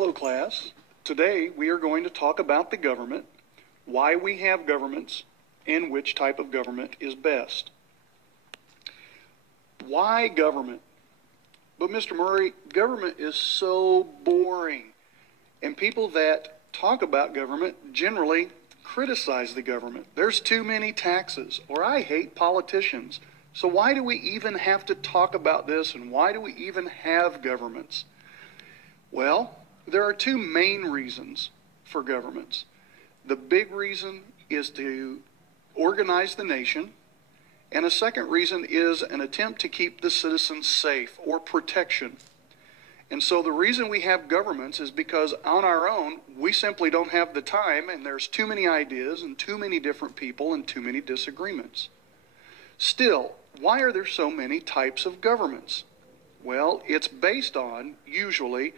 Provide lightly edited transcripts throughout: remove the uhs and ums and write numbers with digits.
Hello, class. Today we are going to talk about the government, why we have governments, and which type of government is best. Why government? But Mr. Murray, government is so boring. And people that talk about government generally criticize the government. There's too many taxes, or I hate politicians. So why do we even have to talk about this, and why do we even have governments? Well, there are two main reasons for governments. The big reason is to organize the nation, and a second reason is an attempt to keep the citizens safe, or protection. And so the reason we have governments is because on our own, we simply don't have the time, and there's too many ideas and too many different people and too many disagreements. Still, why are there so many types of governments? Well, it's based on, usually,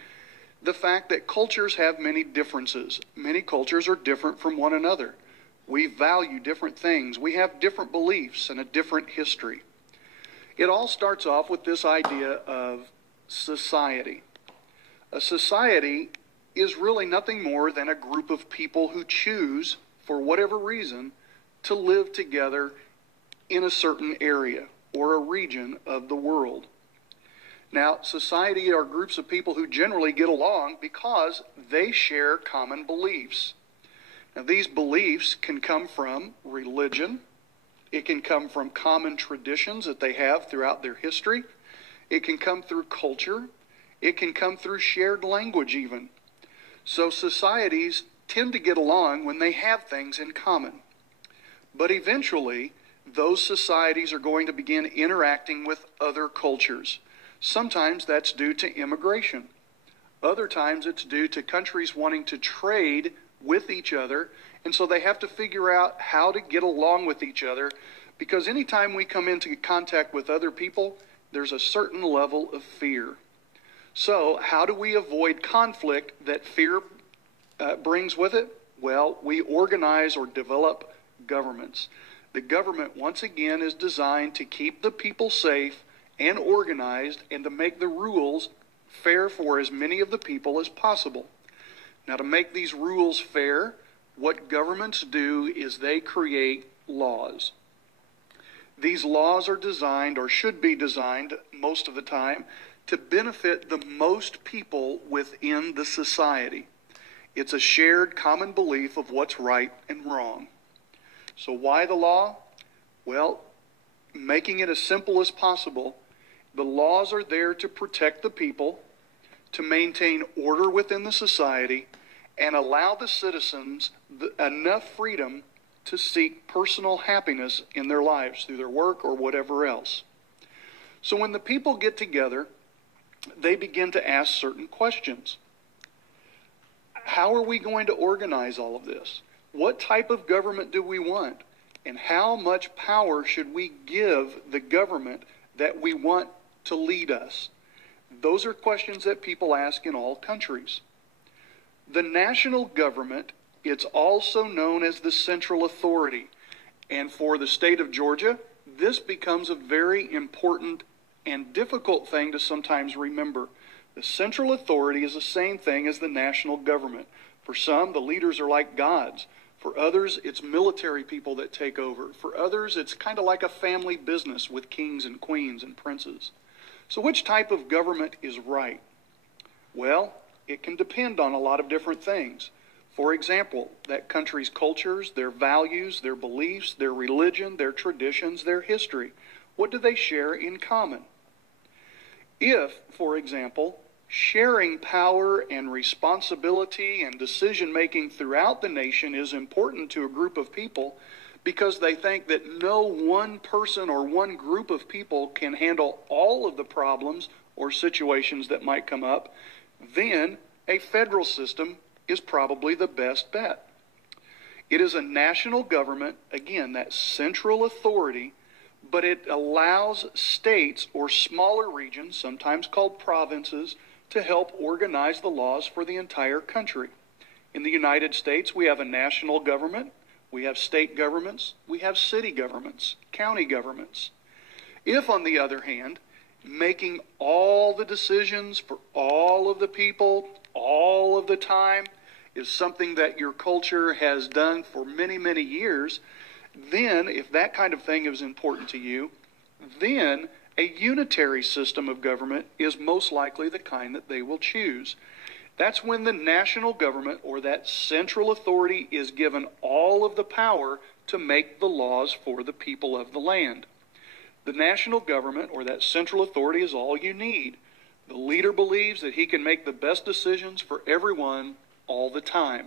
the fact that cultures have many differences. Many cultures are different from one another. We value different things. We have different beliefs and a different history. It all starts off with this idea of society. A society is really nothing more than a group of people who choose, for whatever reason, to live together in a certain area or a region of the world. Now, society are groups of people who generally get along because they share common beliefs. Now, these beliefs can come from religion. It can come from common traditions that they have throughout their history. It can come through culture. It can come through shared language even. So societies tend to get along when they have things in common. But eventually, those societies are going to begin interacting with other cultures. Sometimes that's due to immigration. Other times it's due to countries wanting to trade with each other, and so they have to figure out how to get along with each other, because anytime we come into contact with other people, there's a certain level of fear. So how do we avoid conflict that fear brings with it? Well, we organize or develop governments. The government, once again, is designed to keep the people safe and organized, and to make the rules fair for as many of the people as possible. Now, to make these rules fair, what governments do is they create laws. These laws are designed, or should be designed most of the time, to benefit the most people within the society. It's a shared common belief of what's right and wrong. So why the law? Well, making it as simple as possible, the laws are there to protect the people, to maintain order within the society, and allow the citizens enough freedom to seek personal happiness in their lives through their work or whatever else. So when the people get together, they begin to ask certain questions. How are we going to organize all of this? What type of government do we want? And how much power should we give the government that we want to lead us? Those are questions that people ask in all countries. The national government, it's also known as the central authority. And for the state of Georgia, this becomes a very important and difficult thing to sometimes remember. The central authority is the same thing as the national government. For some, the leaders are like gods. For others, it's military people that take over. For others, it's kind of like a family business with kings and queens and princes. So which type of government is right? Well, it can depend on a lot of different things. For example, that country's cultures, their values, their beliefs, their religion, their traditions, their history. What do they share in common? If, for example, sharing power and responsibility and decision-making throughout the nation is important to a group of people because they think that no one person or one group of people can handle all of the problems or situations that might come up, then a federal system is probably the best bet. It is a national government, again, that central authority, but it allows states or smaller regions, sometimes called provinces, to help organize the laws for the entire country. In the United States, we have a national government, we have state governments, we have city governments, county governments. If, on the other hand, making all the decisions for all of the people all of the time is something that your culture has done for many, many years, then if that kind of thing is important to you, then a unitary system of government is most likely the kind that they will choose. That's when the national government or that central authority is given all of the power to make the laws for the people of the land. The national government or that central authority is all you need. The leader believes that he can make the best decisions for everyone all the time.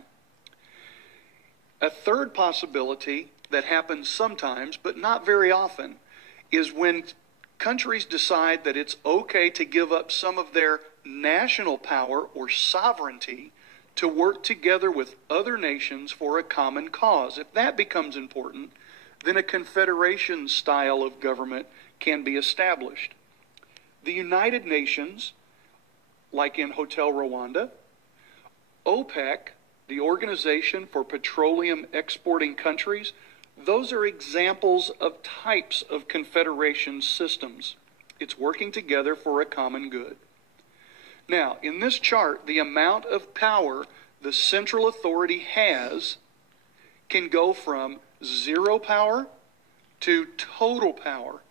A third possibility that happens sometimes, but not very often, is when countries decide that it's okay to give up some of their national power or sovereignty to work together with other nations for a common cause. If that becomes important, then a confederation style of government can be established. The United Nations, like in Hotel Rwanda, OPEC, the Organization for Petroleum Exporting Countries, those are examples of types of confederation systems. It's working together for a common good. Now, in this chart, the amount of power the central authority has can go from 0 power to total power.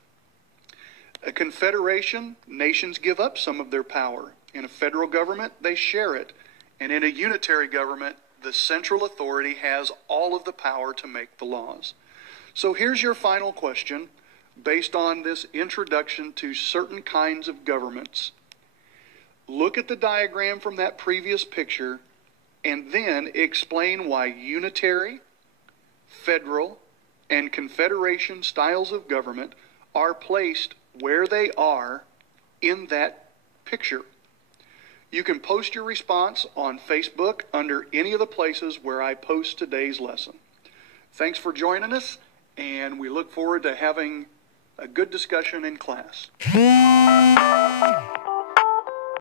A confederation, nations give up some of their power. In a federal government, they share it. And in a unitary government, the central authority has all of the power to make the laws. So here's your final question based on this introduction to certain kinds of governments. Look at the diagram from that previous picture and then explain why unitary, federal, and confederation styles of government are placed where they are in that picture. You can post your response on Facebook under any of the places where I post today's lesson. Thanks for joining us, and we look forward to having a good discussion in class.